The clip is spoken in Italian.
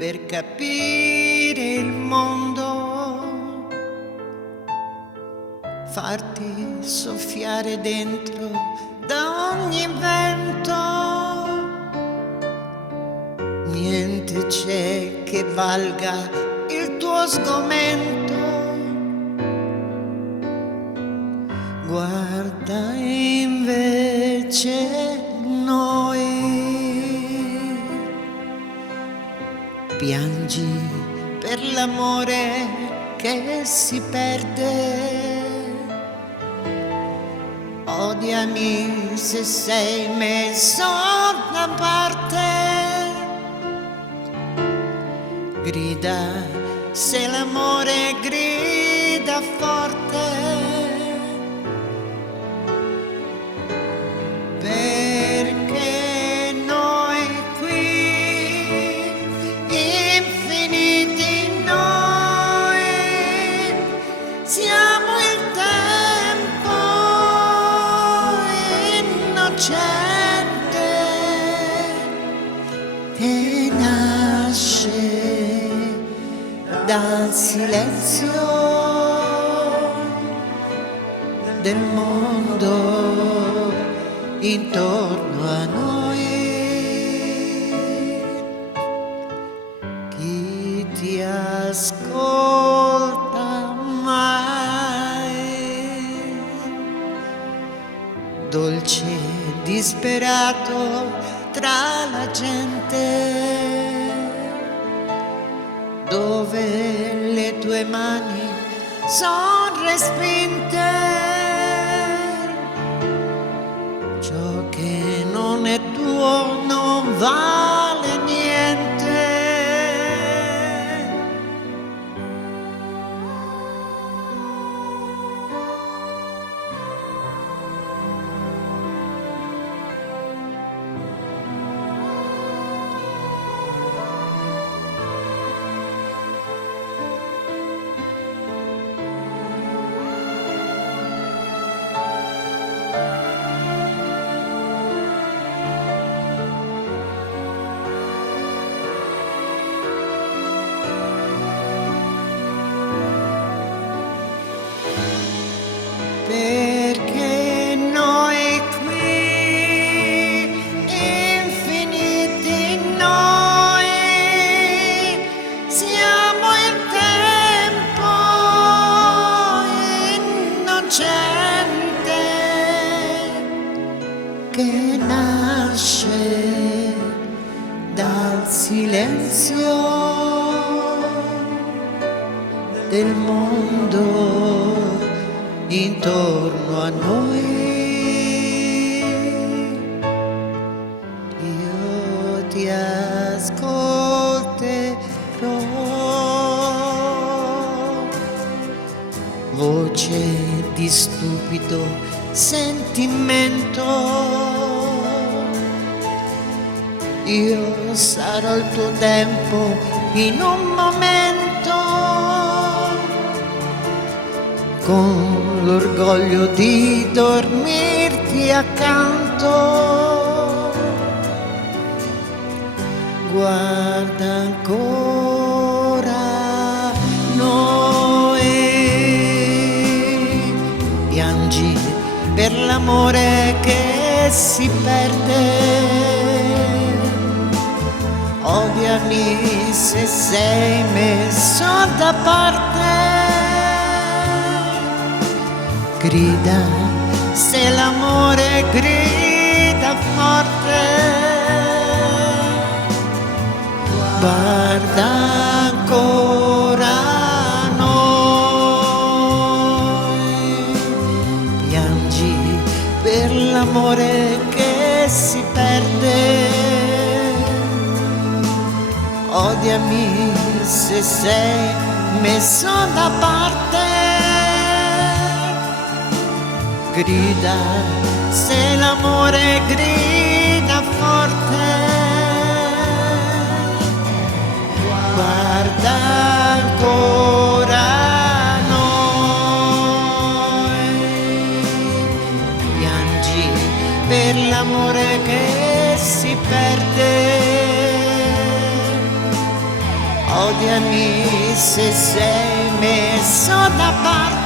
per capire il mondo, farti soffiare dentro da ogni vento. Niente c'è che valga il tuo sgomento. Guarda invece noi, piangi per l'amore che si perde. Odiami se sei messo da parte. Grida se l'amore grida forte. Perché noi qui, infiniti noi, siamo il tempo innocente che nasce dal silenzio del mondo intorno a noi. Chi ti ascolta mai? Dolce disperato tra la gente, dove le tue mani son respinte. Ciò che non è tuo non vale niente. Perché noi qui, infiniti noi, siamo il tempo innocente che nasce dal silenzio del mondo intorno a noi. Io ti ascolterò, voce di stupido sentimento. Io sarò il tuo tempo in un momento, con l'orgoglio di dormirti accanto. Guarda ancora noi, piangi per l'amore che si perde. Odiami se sei messo da parte. Grida se l'amore grida forte. Guarda ancora noi, piangi per l'amore che si perde. Odiami se sei messo da parte. Grida se l'amore grida forte. Guarda ancora noi, piangi per l'amore che si perde. odiami se sei messo da parte.